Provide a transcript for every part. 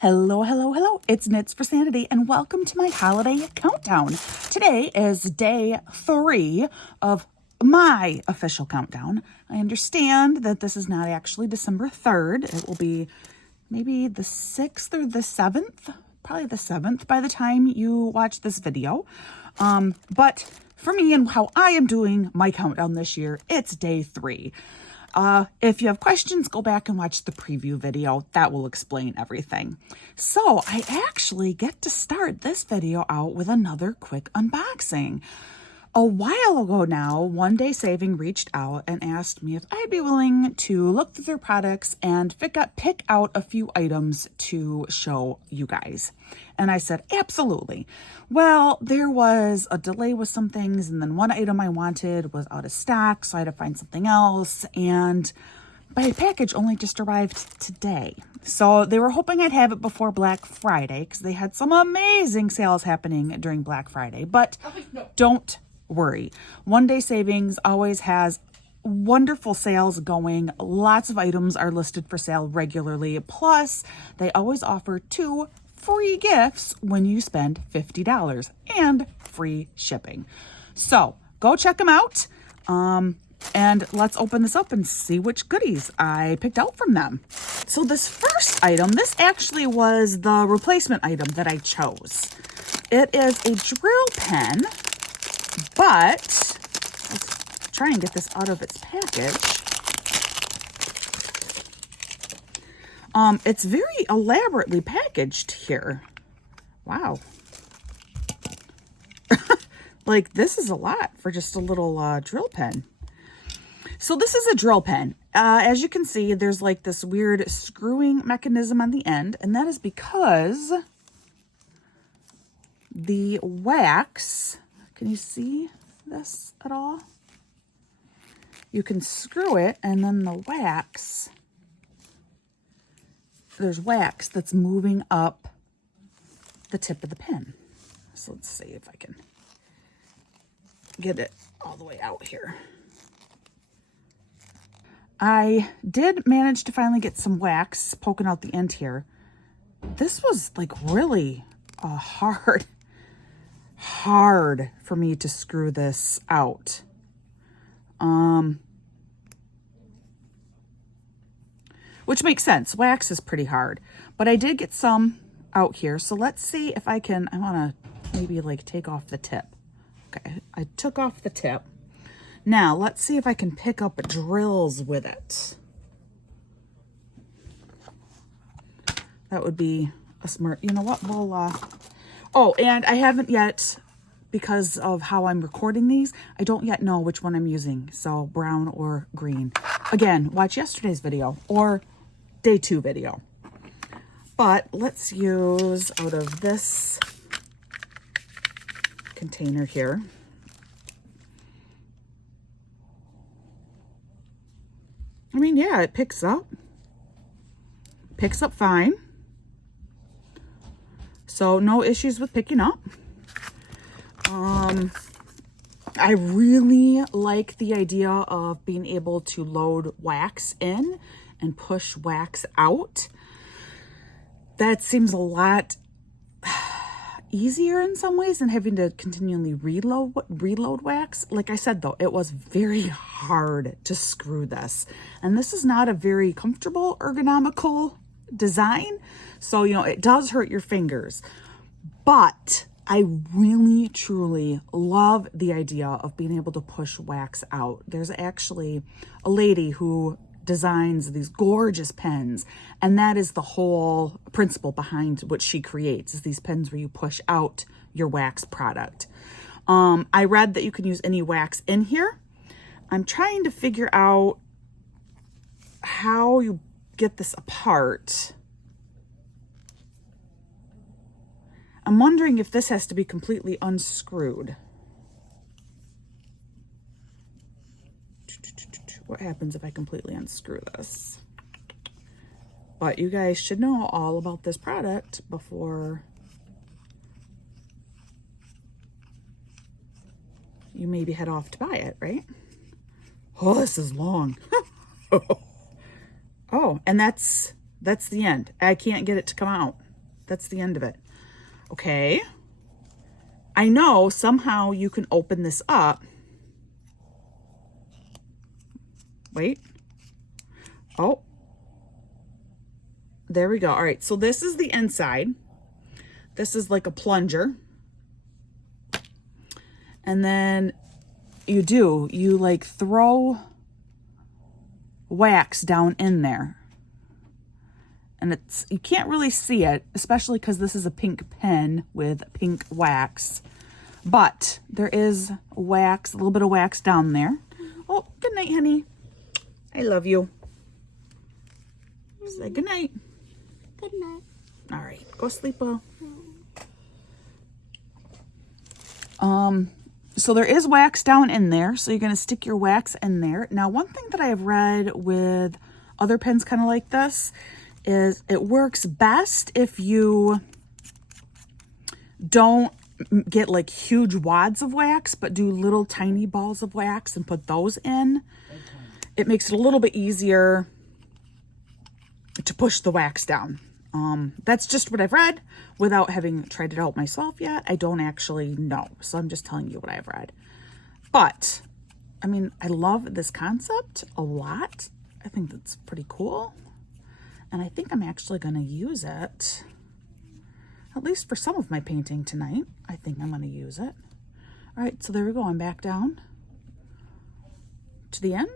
Hello, hello, hello. It's Knits for Sanity and welcome to my holiday countdown. Today is day 3 of my official countdown. I understand that this is not actually December 3rd. It will be maybe the 6th or the 7th, probably the 7th by the time you watch this video. But for me and how I am doing my countdown this year, it's day 3. If you have questions, go back and watch the preview video. That will explain everything. So I actually get to start this video out with another quick unboxing. A while ago now, OneDaySaving reached out and asked me if I'd be willing to look through their products and pick out a few items to show you guys. And I said, absolutely. Well, there was a delay with some things, and then one item I wanted was out of stock, so I had to find something else. And my package only just arrived today. So they were hoping I'd have it before Black Friday because they had some amazing sales happening during Black Friday. But don't worry. OneDaySaving always has wonderful sales going. Lots of items are listed for sale regularly. Plus, they always offer 2 free gifts when you spend $50 and free shipping. So go check them out. And let's open this up and see which goodies I picked out from them. So this first item, this actually was the replacement item that I chose. It is a drill pen, but let's try and get this out of its package. It's very elaborately packaged here. Wow. Like, this is a lot for just a little drill pen. So this is a drill pen. As you can see, there's like this weird screwing mechanism on the end, and that is because the wax, can you see this at all? You can screw it, and then the wax, there's wax that's moving up the tip of the pen. So let's see if I can get it all the way out here. I did manage to finally get some wax poking out the end here. This was like really hard for me to screw this out. Which makes sense. Wax is pretty hard, but I did get some out here. So let's see if I can, I want to maybe like take off the tip. Okay, I took off the tip. Now let's see if I can pick up drills with it. That would be a smart, you know what, we'll, oh, and I haven't yet, because of how I'm recording these, I don't yet know which one I'm using. So brown or green. Again, watch yesterday's video or day 2 video. But let's use out of this container here. I mean, yeah, it picks up fine. So no issues with picking up. I really like the idea of being able to load wax in and push wax out. That seems a lot easier in some ways than having to continually reload wax. Like I said, though, it was very hard to screw this. And this is not a very comfortable ergonomical design. So, you know, it does hurt your fingers. But I really, truly love the idea of being able to push wax out. There's actually a lady who designs these gorgeous pens, and that is the whole principle behind what she creates, is these pens where you push out your wax product. I read that you can use any wax in here. I'm trying to figure out how you get this apart. I'm wondering if this has to be completely unscrewed. What happens if I completely unscrew this? But you guys should know all about this product before you maybe head off to buy it, right? Oh, this is long. Oh, and that's the end. I can't get it to come out. That's the end of it. Okay. I know somehow you can open this up. Wait. Oh. There we go. All right. So this is the inside. This is like a plunger. And then you like throw wax down in there. And you can't really see it, especially because this is a pink pen with pink wax. But there is wax, a little bit of wax down there. Oh, good night, honey. I love you. Say good night. Good night. All right, go sleep well. So there is wax down in there. So you're going to stick your wax in there. Now, one thing that I have read with other pens kind of like this is it works best if you don't get like huge wads of wax, but do little tiny balls of wax and put those in. It makes it a little bit easier to push the wax down. That's just what I've read without having tried it out myself yet. I don't actually know. So I'm just telling you what I've read. But, I mean, I love this concept a lot. I think that's pretty cool. And I think I'm actually going to use it, at least for some of my painting tonight. I think I'm going to use it. All right, so there we go. I'm back down to the end.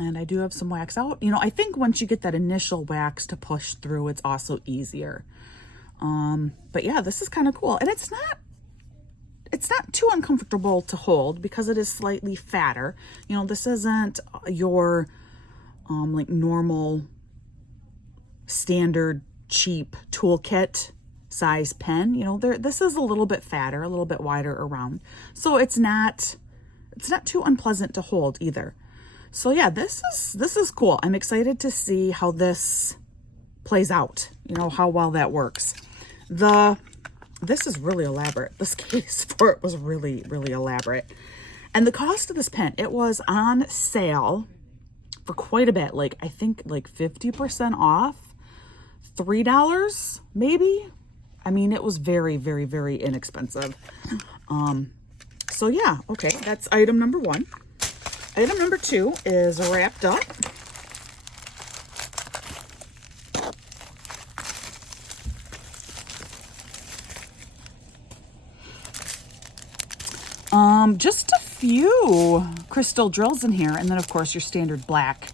And I do have some wax out. You know, I think once you get that initial wax to push through, it's also easier. But yeah, this is kind of cool. And it's not too uncomfortable to hold because it is slightly fatter. You know, this isn't your like normal standard cheap toolkit size pen. You know, this is a little bit fatter, a little bit wider around. So it's not too unpleasant to hold either. So yeah, this is cool. I'm excited to see how this plays out, you know, how well that works. This is really elaborate. This case for it was really, really elaborate. And the cost of this pen, it was on sale for quite a bit. Like, I think like 50% off, $3 maybe. I mean, it was very, very, very inexpensive. So yeah, okay, that's item number one. Item number two is wrapped up. Just a few crystal drills in here, and then of course your standard black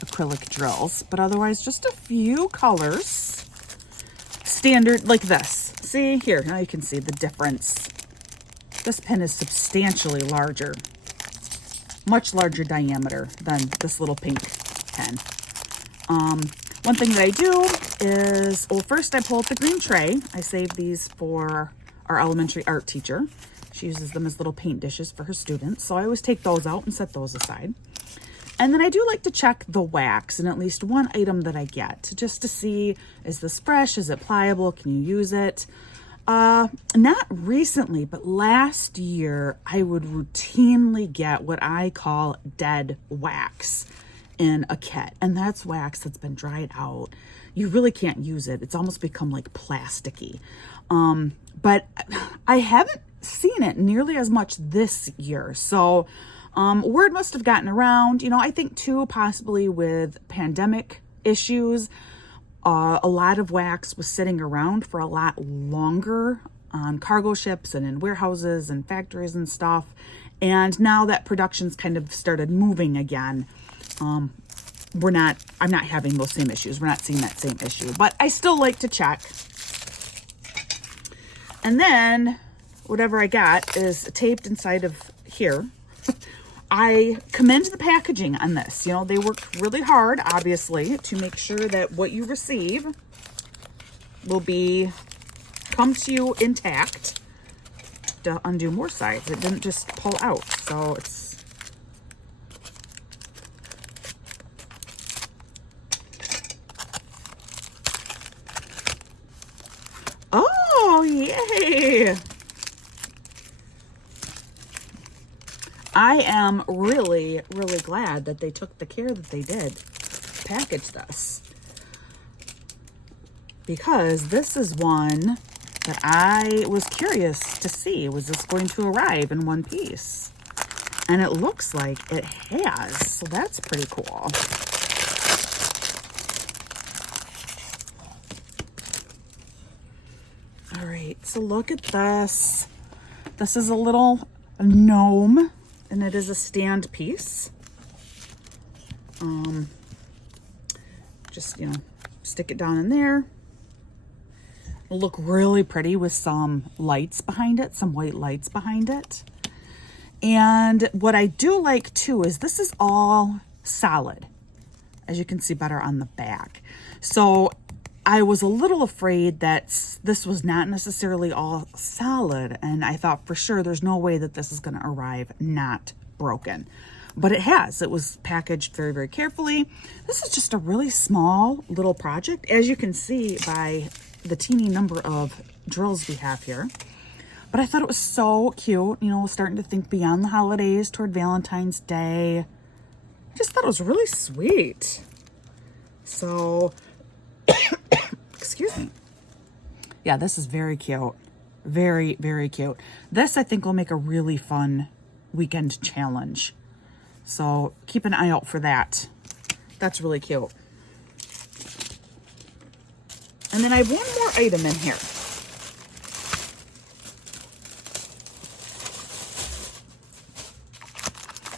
acrylic drills, but otherwise just a few colors. Standard like this. See here, now you can see the difference. This pen is substantially larger. Much larger diameter than this little pink pen. One thing that I do is, well, first I pull out the green tray. I save these for our elementary art teacher. She uses them as little paint dishes for her students. So I always take those out and set those aside. And then I do like to check the wax in at least one item that I get, just to see, is this fresh? Is it pliable? Can you use it? Not recently, but last year I would routinely get what I call dead wax in a kit. And that's wax that's been dried out. You really can't use it. It's almost become like plasticky. But I haven't seen it nearly as much this year. So, word must have gotten around, you know, I think too, possibly with pandemic issues. A lot of wax was sitting around for a lot longer on cargo ships and in warehouses and factories and stuff. And now that production's kind of started moving again, I'm not having those same issues. We're not seeing that same issue, but I still like to check. And then whatever I got is taped inside of here. I commend the packaging on this. You know, they worked really hard, obviously, to make sure that what you receive will come to you intact. To undo more sides, it didn't just pull out. So it's oh, yay! I am really, really glad that they took the care that they did to package this. because this is one that I was curious to see. Was this going to arrive in one piece? And it looks like it has, so that's pretty cool. All right, so look at this. This is a little gnome, and it is a stand piece. Just, stick it down in there. It'll look really pretty with some lights behind it, some white lights behind it. And what I do like too is this is all solid, as you can see better on the back. So I was a little afraid that this was not necessarily all solid, and I thought for sure there's no way that this is going to arrive not broken. But it has. It was packaged very, very carefully. This is just a really small little project, as you can see by the teeny number of drills we have here. But I thought it was so cute, starting to think beyond the holidays toward Valentine's Day. I just thought it was really sweet. So, excuse me. Yeah, this is very cute. Very, very cute. This, I think, will make a really fun weekend challenge. So keep an eye out for that. That's really cute. And then I have one more item in here.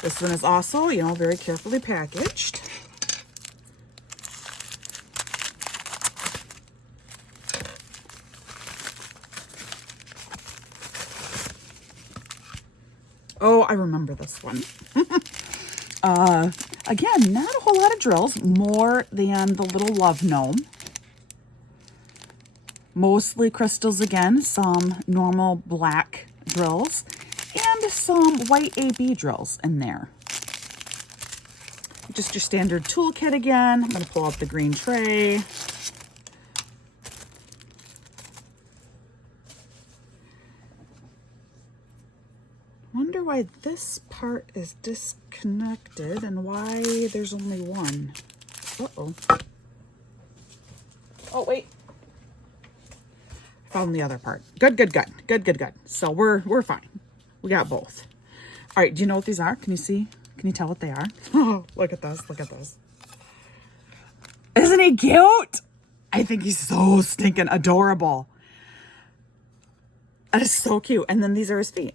This one is also, very carefully packaged. Oh, I remember this one. Again, not a whole lot of drills, more than the little love gnome. Mostly crystals again, some normal black drills, and some white AB drills in there. Just your standard toolkit again. I'm going to pull out the green tray. Wonder why this part is disconnected and why there's only one. Uh-oh. Oh, wait. Found the other part. Good. So we're fine. We got both. All right, do you know what these are? Can you see? Can you tell what they are? Oh, look at this. Look at this. Isn't he cute? I think he's so stinking adorable. That is so cute. And then these are his feet.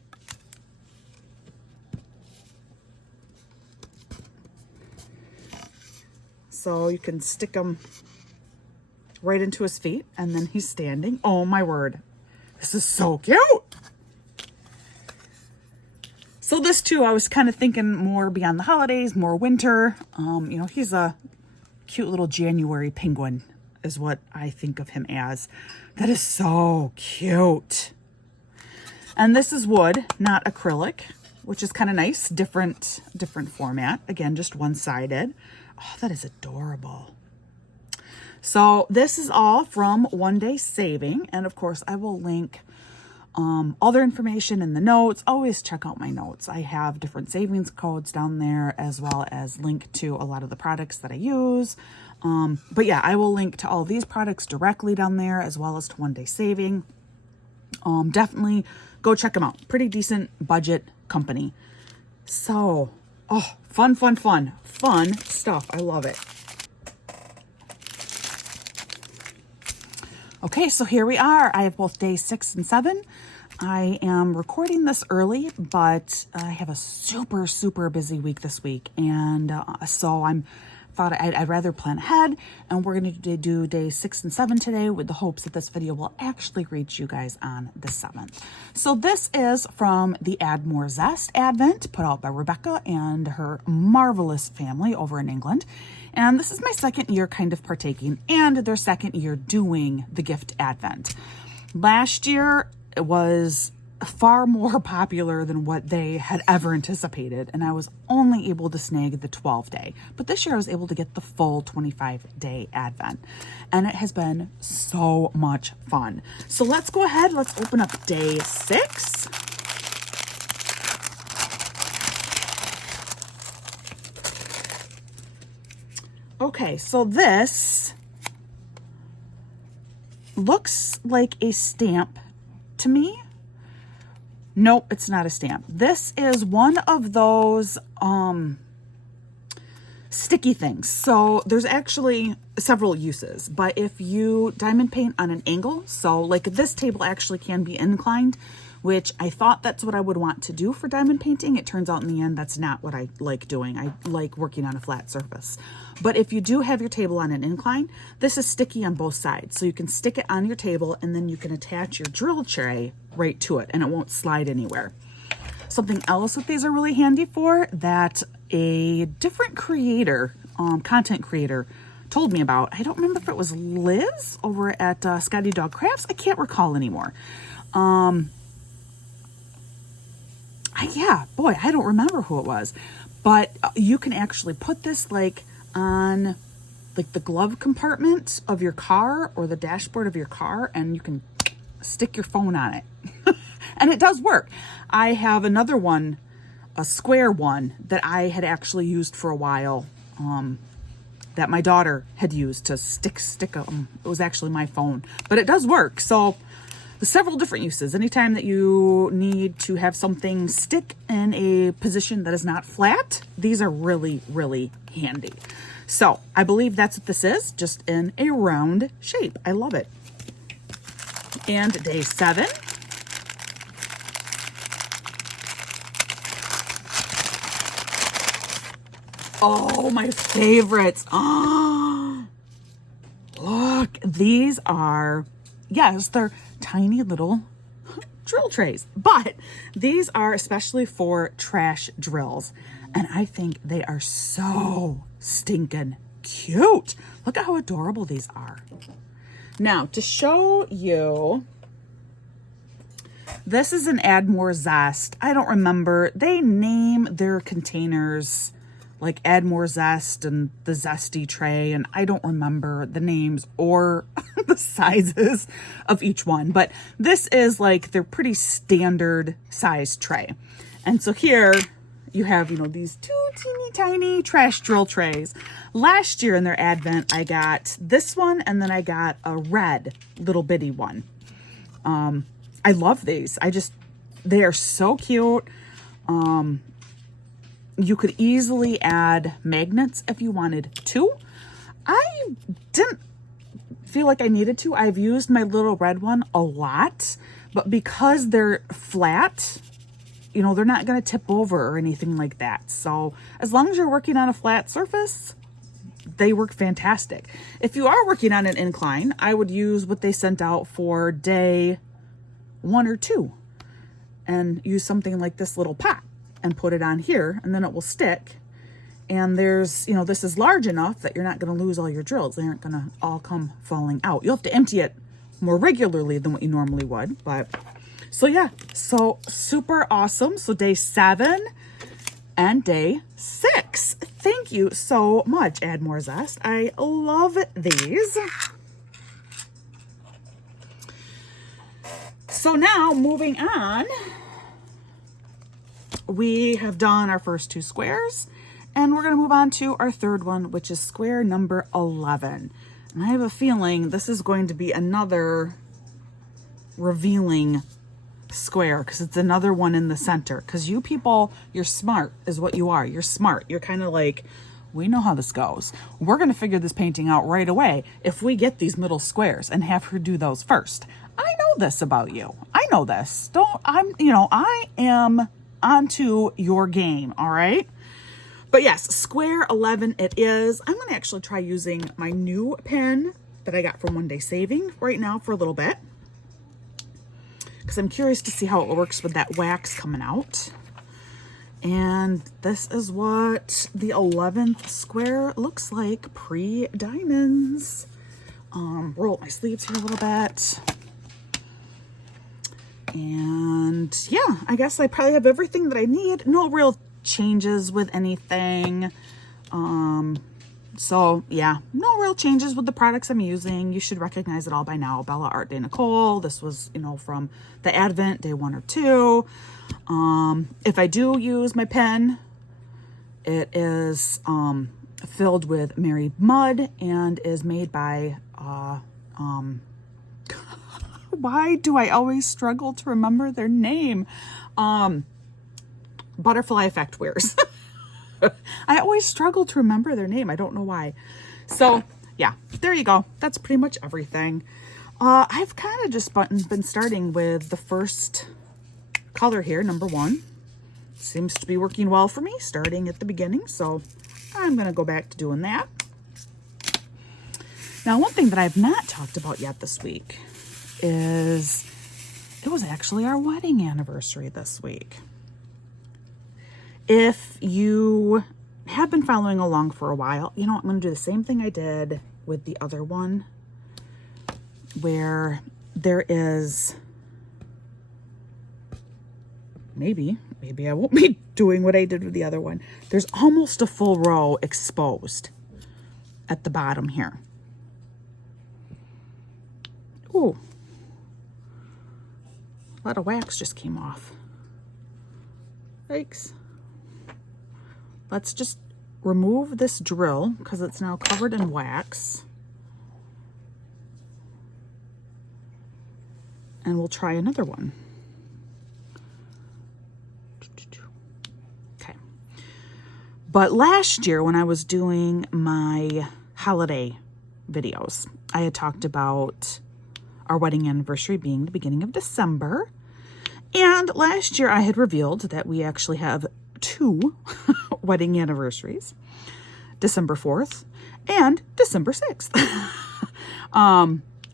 So you can stick them right into his feet, and then he's standing. Oh my word. This is so cute. So this too, I was kind of thinking more beyond the holidays, more winter. He's a cute little January penguin is what I think of him as. That is so cute. And this is wood, not acrylic, which is kind of nice. Different format. Again, just one-sided. Oh, that is adorable. So this is all from OneDaySaving. And of course, I will link all their information in the notes. Always check out my notes. I have different savings codes down there, as well as link to a lot of the products that I use. But yeah, I will link to all these products directly down there, as well as to OneDaySaving. Definitely go check them out. Pretty decent budget company. So, oh, fun stuff. I love it. Okay, so here we are. I have both day 6 and 7. I am recording this early, but I have a super busy week this week. And so thought I'd rather plan ahead, and we're going to do day 6 and 7 today with the hopes that this video will actually reach you guys on the 7th. So this is from the Add More Zest Advent put out by Rebecca and her marvelous family over in England. And this is my second year kind of partaking, and their second year doing the gift Advent. Last year it was far more popular than what they had ever anticipated, and I was only able to snag the 12-day. But this year I was able to get the full 25-day Advent, and it has been so much fun. So let's go ahead, let's open up day 6. Okay, so this looks like a stamp to me. Nope, it's not a stamp. This is one of those sticky things. So there's actually several uses, but if you diamond paint on an angle, so like this table actually can be inclined, which I thought that's what I would want to do for diamond painting. It turns out in the end, that's not what I like doing. I like working on a flat surface. But if you do have your table on an incline, this is sticky on both sides. So you can stick it on your table and then you can attach your drill tray right to it and it won't slide anywhere. Something else that these are really handy for that a different creator, content creator, told me about. I don't remember if it was Liz over at Scotty Dog Crafts. I can't recall anymore. Yeah, boy, I don't remember who it was. But you can actually put this like on like the glove compartment of your car or the dashboard of your car, and you can stick your phone on it. And it does work. I have another one, a square one that I had actually used for a while, that my daughter had used to stick it was actually my phone, but it does work. So several different uses. Anytime that you need to have something stick in a position that is not flat, these are really, really handy. So I believe that's what this is, just in a round shape. I love it. And day 7. Oh, my favorites. Oh, look, these are, yes, they're tiny little drill trays, but these are especially for trash drills. And I think they are so stinking cute. Look at how adorable these are. Now, to show you, this is an Add More Zest. I don't remember. They name their containers like Add More Zest and the Zesty tray, and I don't remember the names or the sizes of each one, but this is like their pretty standard size tray. And so here you have, you know, these 2 teeny tiny trash drill trays. Last year in their advent, I got this one, and then I got a red little bitty one. I love these. They are so cute. You could easily add magnets if you wanted to. I didn't feel like I needed to. I've used my little red one a lot, but because they're flat, you know, they're not going to tip over or anything like that. So as long as you're working on a flat surface, they work fantastic. If you are working on an incline, I would use what they sent out for day 1 or 2 and use something like this little pot and put it on here, and then it will stick. And there's, you know, this is large enough that you're not going to lose all your drills. They aren't going to all come falling out. You'll have to empty it more regularly than what you normally would. But so yeah, so super awesome. So day 7 and day 6. Thank you so much, Add More Zest. I love these. So now moving on, we have done our first 2 squares, and we're going to move on to our third one, which is square number 11. And I have a feeling this is going to be another revealing square, because it's another one in the center. Because you people, you're smart is what you are. You're smart. You're kind of like, we know how this goes. We're going to figure this painting out right away if we get these middle squares and have her do those first. I know this about you. I know this. I am onto your game, all right? But yes, square 11 it is. I'm going to actually try using my new pen that I got from OneDaySaving right now for a little bit, because I'm curious to see how it works with that wax coming out. And this is what the 11th square looks like pre-diamonds. Roll up my sleeves here a little bit. And yeah, I guess I probably have everything that I need. No real changes with anything. So yeah, no real changes with the products I'm using. You should recognize it all by now. Bella Art de Nicole. This was, you know, from the Advent day 1 or 2. If I do use my pen, it is filled with Mary Mud and is made by Why do I always struggle to remember their name? Butterfly Effect wears. I always struggle to remember their name. I don't know why. So yeah, there you go. That's pretty much everything. I've kind of just been starting with the first color here, number 1. Seems to be working well for me, starting at the beginning. So I'm going to go back to doing that. Now, one thing that I've not talked about yet this week is it was actually our wedding anniversary this week. If you have been following along for a while, you know, I'm going to do the same thing I did with the other one, where there is, maybe I won't be doing what I did with the other one. There's almost a full row exposed at the bottom here. Ooh, a lot of wax just came off. Yikes. Let's just remove this drill because it's now covered in wax. And we'll try another one. Okay. But last year when I was doing my holiday videos, I had talked about our wedding anniversary being the beginning of December. And last year I had revealed that we actually have 2 wedding anniversaries, December 4th and December 6th.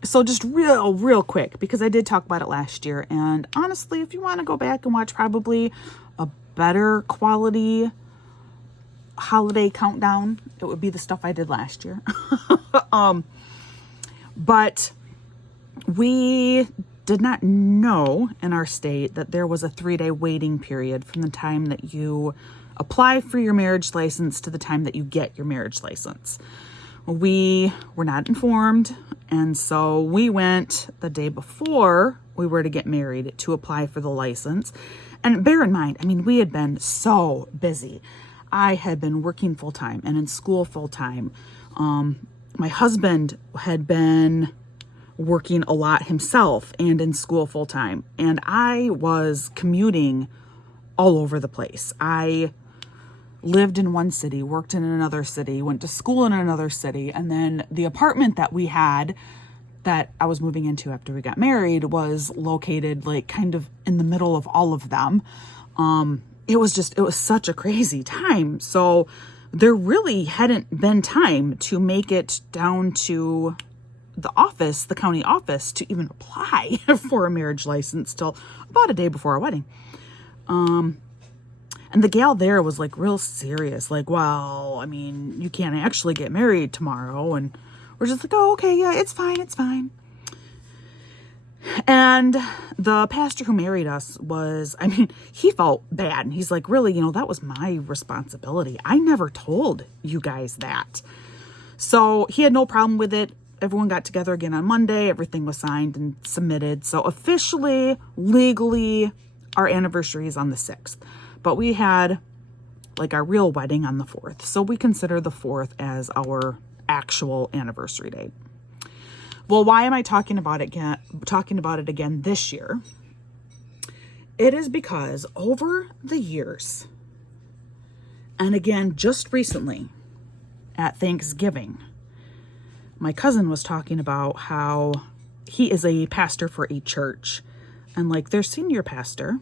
So just real quick, because I did talk about it last year. And honestly, if you want to go back and watch probably a better quality holiday countdown, it would be the stuff I did last year. But we did not know in our state that there was a 3-day waiting period from the time that you apply for your marriage license to the time that you get your marriage license. We were not informed, and so we went the day before we were to get married to apply for the license. And bear in mind, I mean, we had been so busy. I had been working full-time and in school full-time. My husband had been working a lot himself and in school full-time, and I was commuting all over the place. I lived in one city, worked in another city, went to school in another city, and then the apartment that we had that I was moving into after we got married was located like kind of in the middle of all of them. It was such a crazy time. So there really hadn't been time to make it down to the office, the county office, to even apply for a marriage license till about a day before our wedding. And the gal there was like real serious, like, well, I mean, you can't actually get married tomorrow. And we're just like, oh, okay, yeah, it's fine. And the pastor who married us he felt bad. And he's like, really, that was my responsibility. I never told you guys that. So he had no problem with it. Everyone got together again on Monday. Everything was signed and submitted. So officially, legally, our anniversary is on the 6th. But we had like our real wedding on the 4th. So we consider the 4th as our actual anniversary date. Well, why am I talking about it again this year? It is because over the years, and again, just recently at Thanksgiving, my cousin was talking about how he is a pastor for a church, and like their senior pastor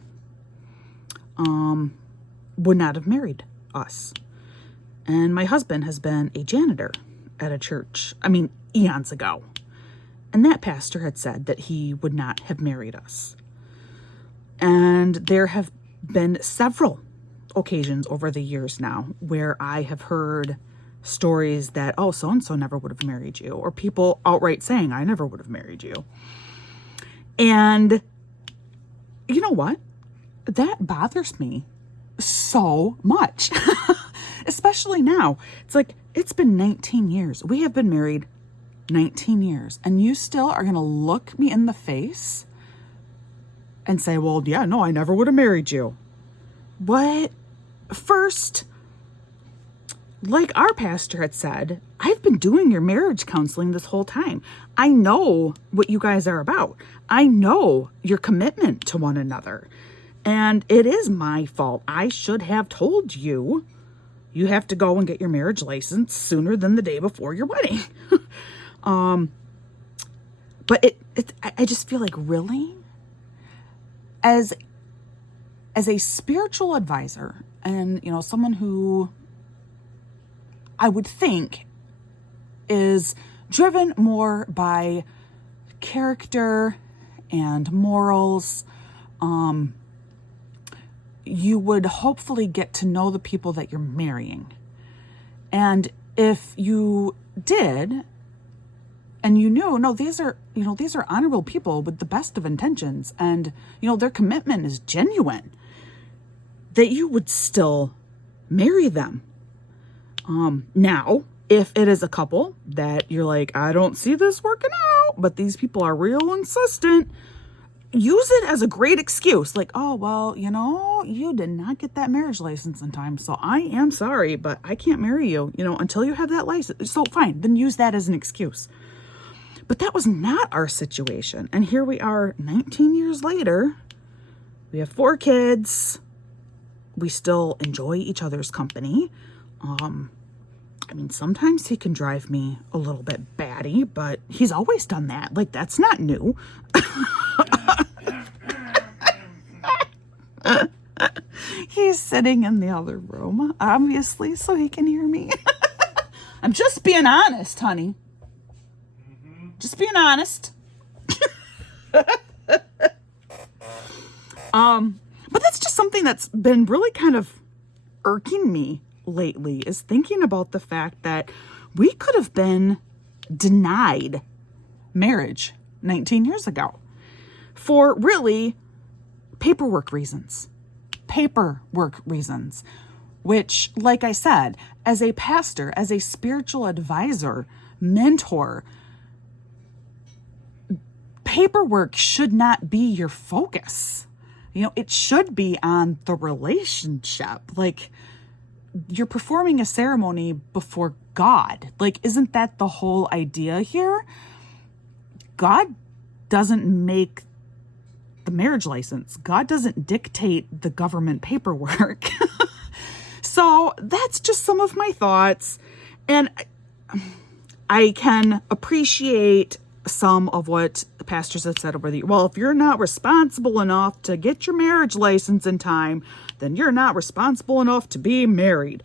would not have married us. And my husband has been a janitor at a church, eons ago. And that pastor had said that he would not have married us. And there have been several occasions over the years now where I have heard stories that, oh, so-and-so never would have married you, or people outright saying, I never would have married you. And you know what? That bothers me so much, especially now. It's like, it's been 19 years. We have been married 19 years, and you still are going to look me in the face and say, well, yeah, no, I never would have married you. What? First, like our pastor had said, I've been doing your marriage counseling this whole time. I know what you guys are about. I know your commitment to one another. And it is my fault. I should have told you, you have to go and get your marriage license sooner than the day before your wedding. But I just feel like, really? As a spiritual advisor and, someone who I would think is driven more by character and morals, you would hopefully get to know the people that you're marrying. And if you did, and you knew, no, these are honorable people with the best of intentions, and, their commitment is genuine, that you would still marry them. Now, if it is a couple that you're like, I don't see this working out, but these people are real insistent, use it as a great excuse. Like, oh, well, you did not get that marriage license in time, so I am sorry, but I can't marry you, until you have that license. So fine, then use that as an excuse. But that was not our situation. And here we are 19 years later. We have 4 kids. We still enjoy each other's company. Sometimes he can drive me a little bit batty, but he's always done that. Like, that's not new. He's sitting in the other room, obviously, so he can hear me. I'm just being honest, honey. Just being honest. But that's just something that's been really kind of irking me lately, is thinking about the fact that we could have been denied marriage 19 years ago for really paperwork reasons, which, like I said, as a pastor, as a spiritual advisor, mentor, paperwork should not be your focus. It should be on the relationship. Like, you're performing a ceremony before God. Like, isn't that the whole idea here? God doesn't make the marriage license. God doesn't dictate the government paperwork. So that's just some of my thoughts. And I can appreciate some of what the pastors have said over the years. Well, if you're not responsible enough to get your marriage license in time, then you're not responsible enough to be married.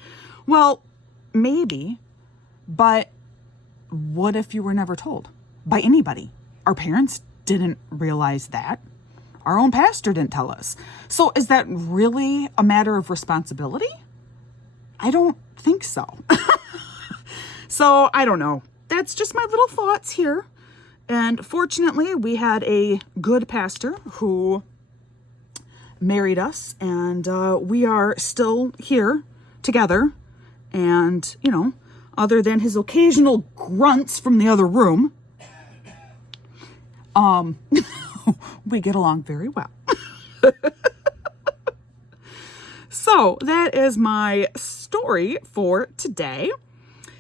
Well, maybe, but what if you were never told by anybody? Our parents didn't realize that. Our own pastor didn't tell us. So is that really a matter of responsibility? I don't think so. So I don't know. That's just my little thoughts here. And fortunately, we had a good pastor who married us, and we are still here together. And, other than his occasional grunts from the other room, we get along very well. So that is my story for today.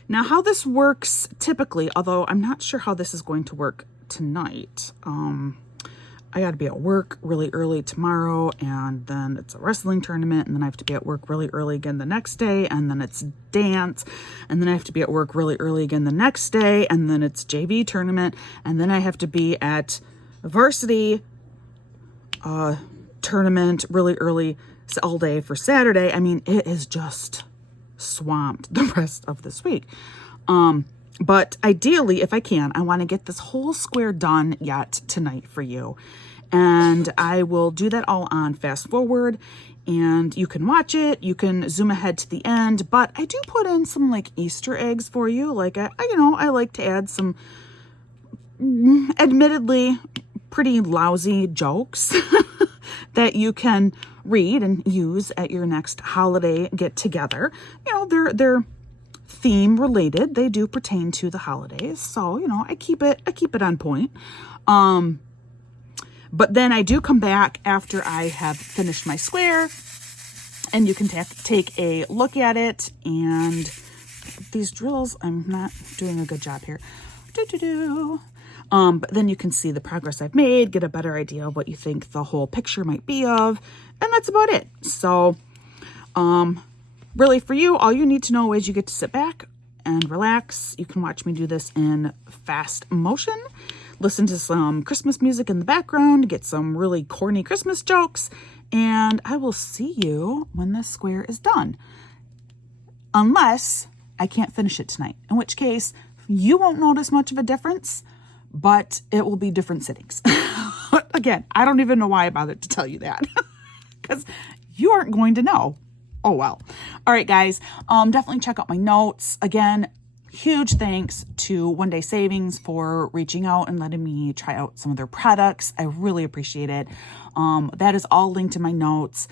Now, how this works typically, although I'm not sure how this is going to work tonight. I got to be at work really early tomorrow, and then it's a wrestling tournament, and then I have to be at work really early again the next day, and then it's dance, and then I have to be at work really early again the next day, and then it's JV tournament, and then I have to be at a varsity tournament really early all day for Saturday. I mean, it is just swamped the rest of this week. But ideally, if I can, I want to get this whole square done yet tonight for you. And I will do that all on fast forward, and you can watch it. You can zoom ahead to the end, but I do put in some like Easter eggs for you. Like, I like to add some admittedly pretty lousy jokes that you can read and use at your next holiday get together. They're theme related. They do pertain to the holidays. So, I keep it on point. But then I do come back after I have finished my square, and you can take a look at it and these drills, I'm not doing a good job here. But then you can see the progress I've made, get a better idea of what you think the whole picture might be of, and that's about it. So, really for you, all you need to know is you get to sit back and relax. You can watch me do this in fast motion, listen to some Christmas music in the background, get some really corny Christmas jokes, and I will see you when this square is done. Unless I can't finish it tonight, in which case you won't notice much of a difference, but it will be different sittings. Again, I don't even know why I bothered to tell you that because you aren't going to know. Oh, well. All right, guys, definitely check out my notes. Again, huge thanks to OneDaySaving for reaching out and letting me try out some of their products. I really appreciate it. That is all linked in my notes.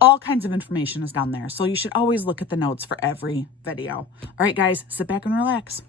All kinds of information is down there. So you should always look at the notes for every video. All right, guys, sit back and relax.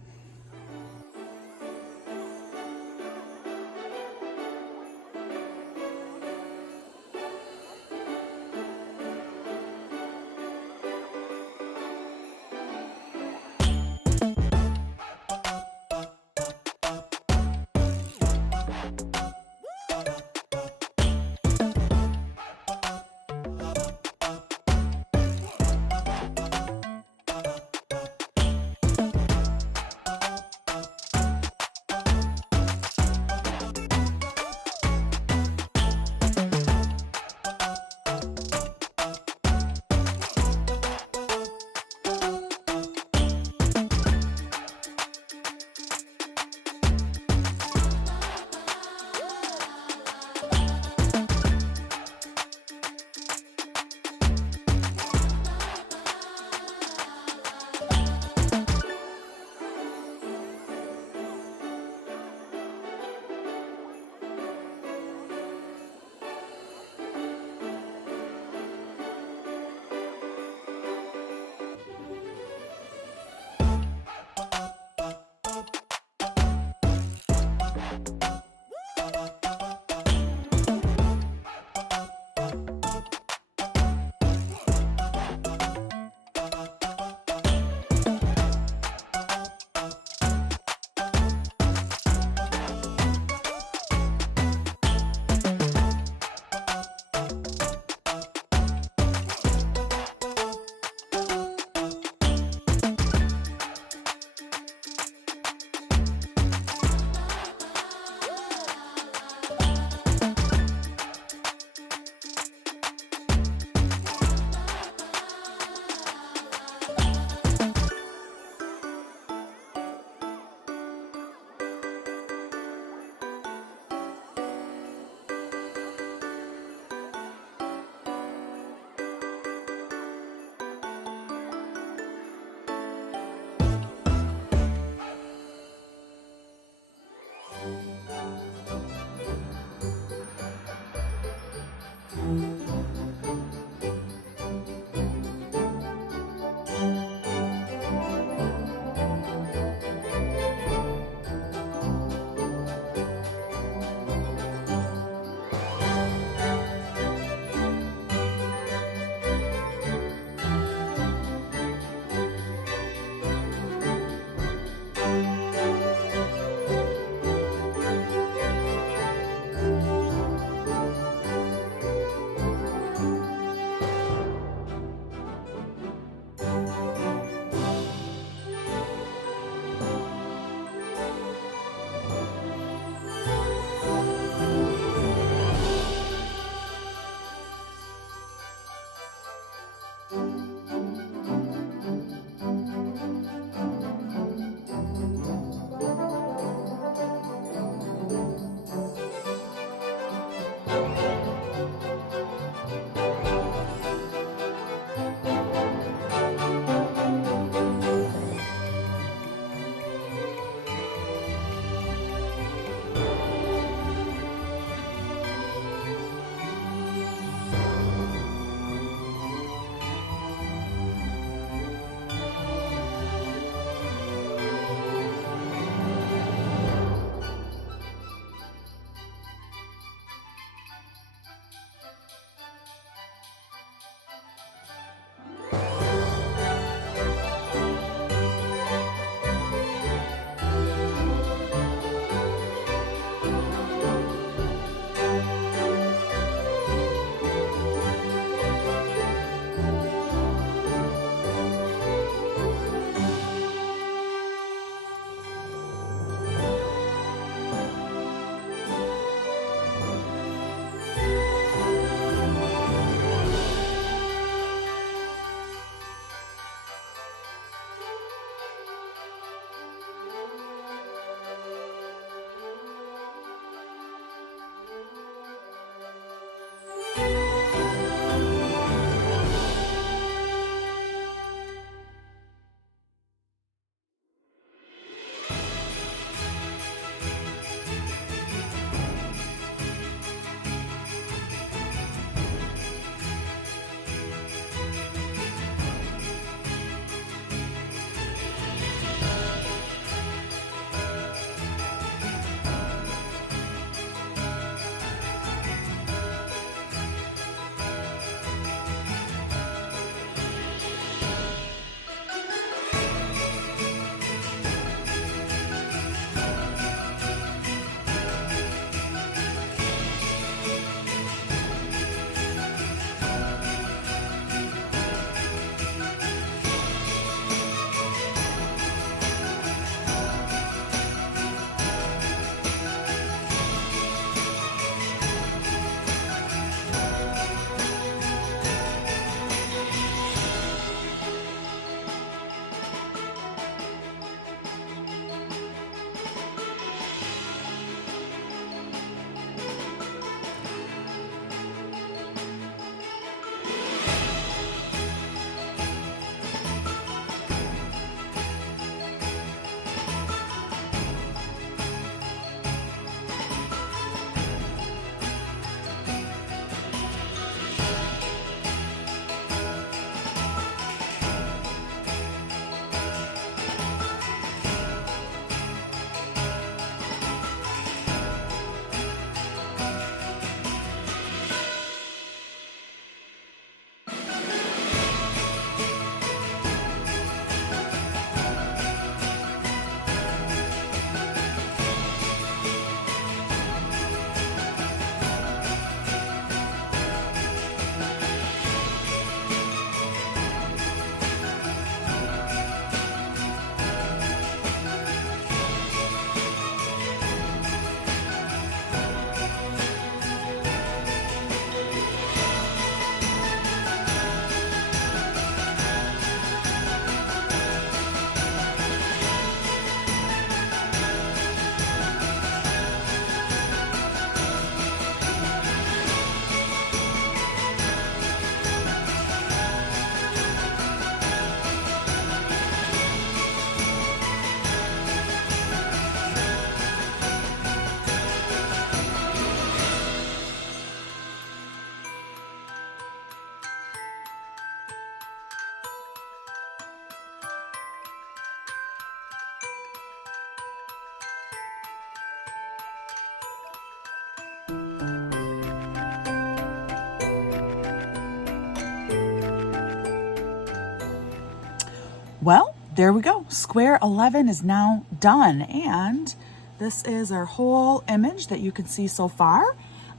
Well, there we go. Square 11 is now done. And this is our whole image that you can see so far.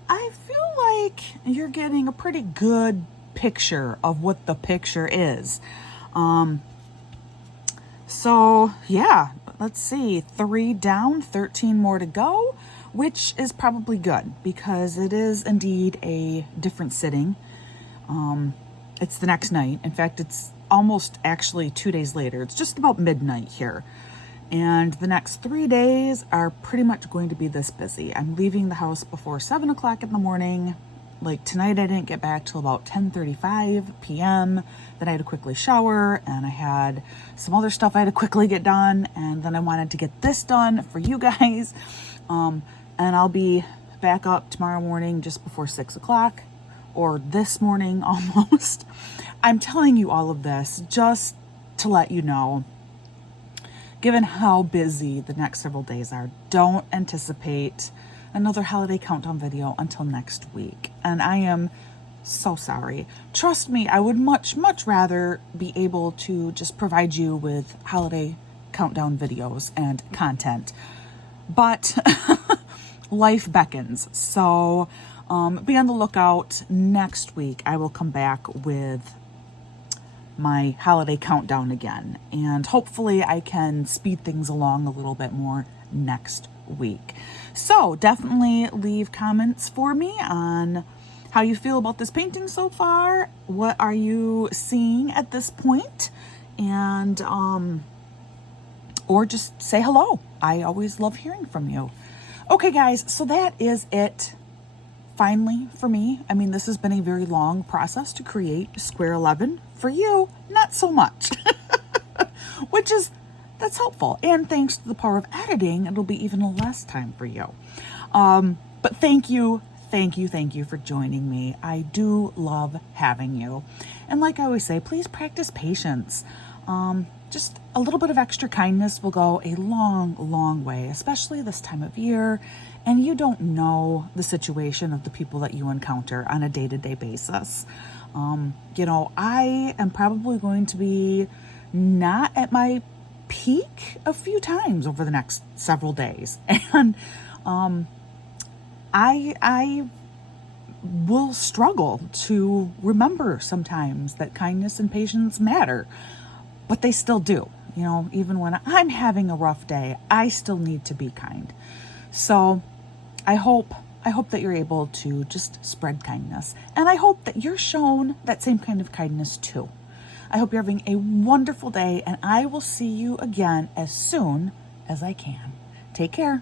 I feel like you're getting a pretty good picture of what the picture is. So yeah, let's see, 3 down, 13 more to go, which is probably good because it is indeed a different sitting. It's the next night. In fact, it's almost actually 2 days later. It's just about midnight here. And the next 3 days are pretty much going to be this busy. I'm leaving the house before 7 o'clock in the morning. Like tonight, I didn't get back till about 10:35 p.m. Then I had to quickly shower, and I had some other stuff I had to quickly get done. And then I wanted to get this done for you guys. And I'll be back up tomorrow morning just before 6 o'clock, or this morning almost. I'm telling you all of this just to let you know, given how busy the next several days are, don't anticipate another holiday countdown video until next week. And I am so sorry. Trust me, I would much rather be able to just provide you with holiday countdown videos and content. But life beckons. So be on the lookout. Next week, I will come back with my holiday countdown again. And hopefully I can speed things along a little bit more next week. So definitely leave comments for me on how you feel about this painting so far. What are you seeing at this point? And or just say hello. I always love hearing from you. Okay guys, so that is it finally for me. I mean, this has been a very long process to create Square 11. For you, not so much. That's helpful. And thanks to the power of editing, it'll be even less time for you. But thank you for joining me. I do love having you. And like I always say, please practice patience. Just a little bit of extra kindness will go a long way, especially this time of year. And you don't know the situation of the people that you encounter on a day-to-day basis. I am probably going to be not at my peak a few times over the next several days. And I will struggle to remember sometimes that kindness and patience matter, but they still do. Even when I'm having a rough day, I still need to be kind. So I hope that you're able to just spread kindness. And I hope that you're shown that same kind of kindness too. I hope you're having a wonderful day, and I will see you again as soon as I can. Take care.